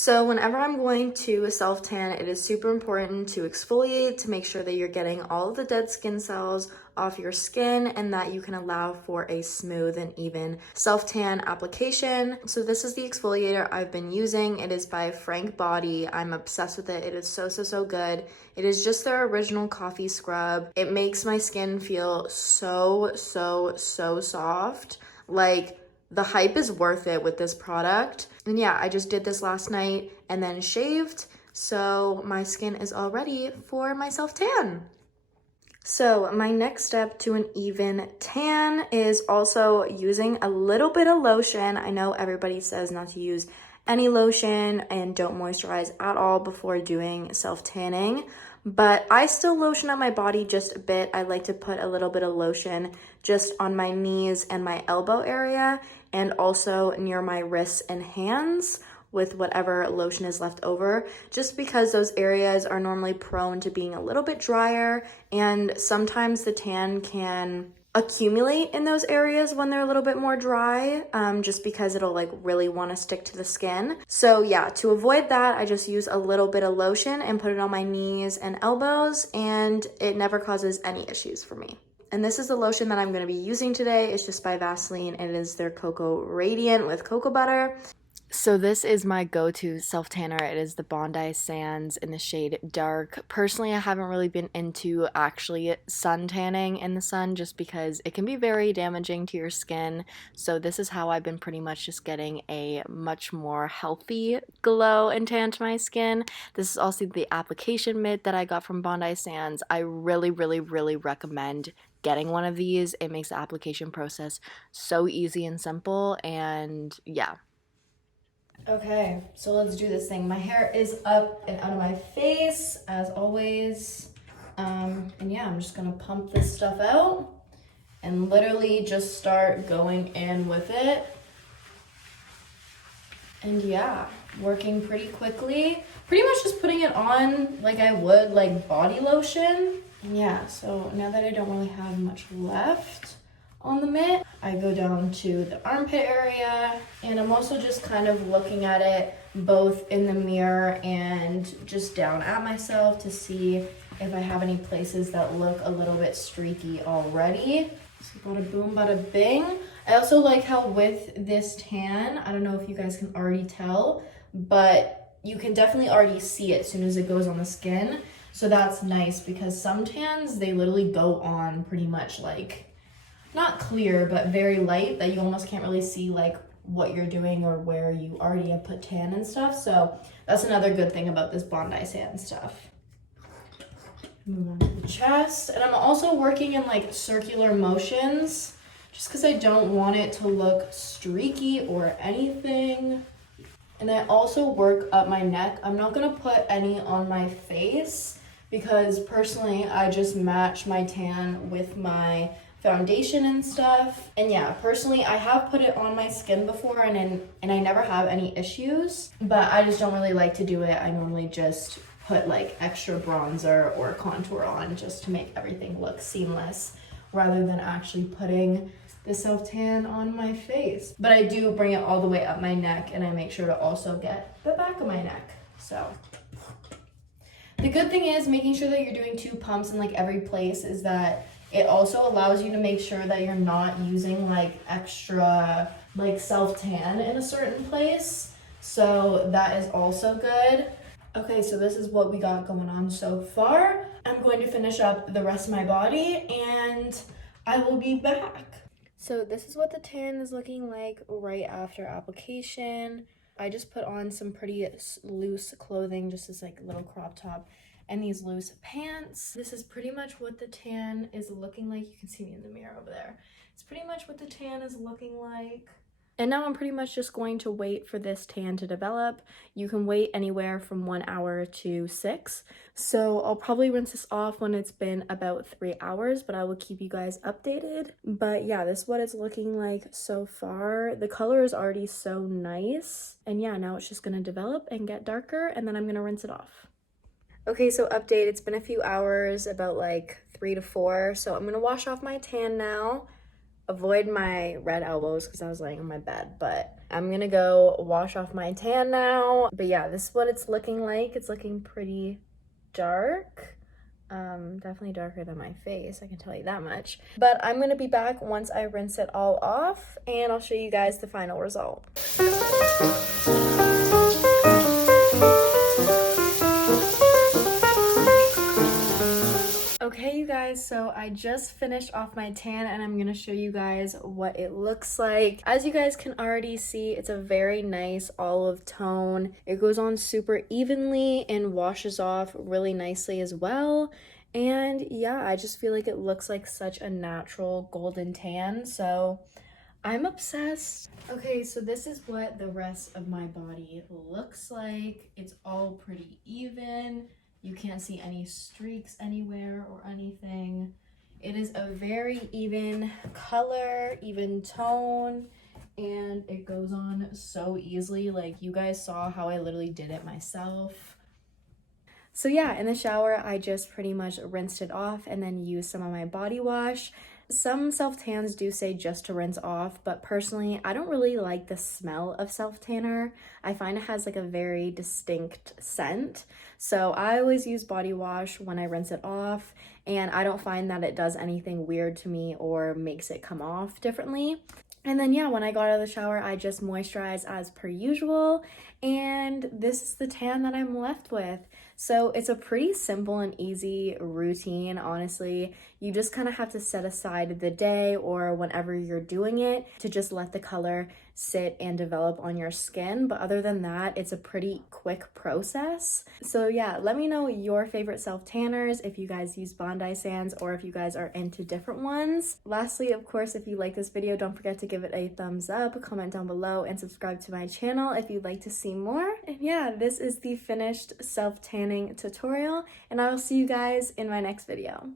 So whenever I'm going to self tan, it is super important to exfoliate to make sure that you're getting all of the dead skin cells off your skin and that you can allow for a smooth and even self tan application. So this is the exfoliator I've been using. It is by Bondi. I'm obsessed with it. It is so good. It is just their original coffee scrub. It makes my skin feel so soft. Like, the hype is worth it with this product. And yeah, I just did this last night and then shaved. So my skin is all ready for my self tan. So my next step to an even tan is also using a little bit of lotion. I know everybody says not to use any lotion and don't moisturize at all before doing self tanning, but I still lotion up my body just a bit. I like to put a little bit of lotion just on my knees and my elbow area, and also near my wrists and hands with whatever lotion is left over, just because those areas are normally prone to being a little bit drier, and sometimes the tan can accumulate in those areas when they're a little bit more dry, just because it'll like really want to stick to the skin. So yeah, to avoid that, I just use a little bit of lotion and put it on my knees and elbows, and it never causes any issues for me. And this is the lotion that I'm going to be using today. It's just by Vaseline, and it is their Cocoa Radiant with cocoa butter. So this is my go-to self-tanner. It is the BondiSands in the shade Dark. Personally, I haven't really been into actually sun tanning in the sun just because it can be very damaging to your skin. So this is how I've been pretty much just getting a much more healthy glow and tan to my skin. This is also the application mitt that I got from BondiSands. I really recommend getting one of these. It makes the application process so easy and simple, and yeah. Okay, so let's do this thing. My hair is up and out of my face, as always. And yeah, I'm just gonna pump this stuff out and literally just start going in with it. And yeah, working pretty quickly. Pretty much just putting it on like I would like body lotion. And yeah, so now that I don't really have much left on the mitt, I go down to the armpit area, and I'm also just kind of looking at it both in the mirror and just down at myself to see if I have any places that look a little bit streaky already. So bada boom, bada bing. I also like how with this tan, I don't know if you guys can already tell, but you can definitely already see it as soon as it goes on the skin. So that's nice, because some tans, they literally go on pretty much like, not clear, but very light, that you almost can't really see like what you're doing or where you already have put tan and stuff. So that's another good thing about this BondiSands stuff. Move on to the chest. And I'm also working in like circular motions just because I don't want it to look streaky or anything. And I also work up my neck. I'm not gonna put any on my face because personally I just match my tan with my foundation and stuff. And yeah, personally I have put it on my skin before and I never have any issues, but I just don't really like to do it. I normally just put like extra bronzer or contour on just to make everything look seamless rather than actually putting the self tan on my face. But I do bring it all the way up my neck, and I make sure to also get the back of my neck. So the good thing is making sure that you're doing 2 pumps in like every place is that it also allows you to make sure that you're not using like extra like self tan in a certain place. So that is also good. Okay, so this is what we got going on so far. I'm going to finish up the rest of my body and I will be back. So this is what the tan is looking like right after application. I just put on some pretty loose clothing, just this like little crop top and these loose pants. This is pretty much what the tan is looking like. You can see me in the mirror over there. It's pretty much what the tan is looking like. And now I'm pretty much just going to wait for this tan to develop. You can wait anywhere from 1 hour to 6. So I'll probably rinse this off when it's been about 3 hours, but I will keep you guys updated. But yeah, this is what it's looking like so far. The color is already so nice. And yeah, now it's just gonna develop and get darker, and then I'm gonna rinse it off. Okay, so update, it's been a few hours, about like 3 to 4. So I'm gonna wash off my tan now. Avoid my red elbows because I was laying on my bed, but I'm gonna go wash off my tan now. But yeah, this is what it's looking like. It's looking pretty dark. Definitely darker than my face, I can tell you that much. But I'm gonna be back once I rinse it all off, and I'll show you guys the final result. Okay, you guys, so I just finished off my tan and I'm gonna show you guys what it looks like. As you guys can already see, it's a very nice olive tone. It goes on super evenly and washes off really nicely as well. And yeah, I just feel like it looks like such a natural golden tan, so I'm obsessed. Okay, so this is what the rest of my body looks like. It's all pretty even. You can't see any streaks anywhere or anything. It is a very even color, even tone, and it goes on so easily. Like, you guys saw how I literally did it myself. So yeah, in the shower, I just pretty much rinsed it off and then used some of my body wash. Some self-tans do say just to rinse off, but personally, I don't really like the smell of self-tanner. I find it has like a very distinct scent. So I always use body wash when I rinse it off, and I don't find that it does anything weird to me or makes it come off differently. And then yeah, when I got out of the shower, I just moisturized as per usual, and this is the tan that I'm left with. So it's a pretty simple and easy routine, honestly. You just kind of have to set aside the day or whenever you're doing it to just let the color sit and develop on your skin. But other than that, it's a pretty quick process. So yeah, let me know your favorite self-tanners, if you guys use BondiSands or if you guys are into different ones. Lastly, of course, if you like this video, don't forget to give it a thumbs up, comment down below, and subscribe to my channel if you'd like to see more. And yeah, this is the finished self-tanning tutorial, and I will see you guys in my next video.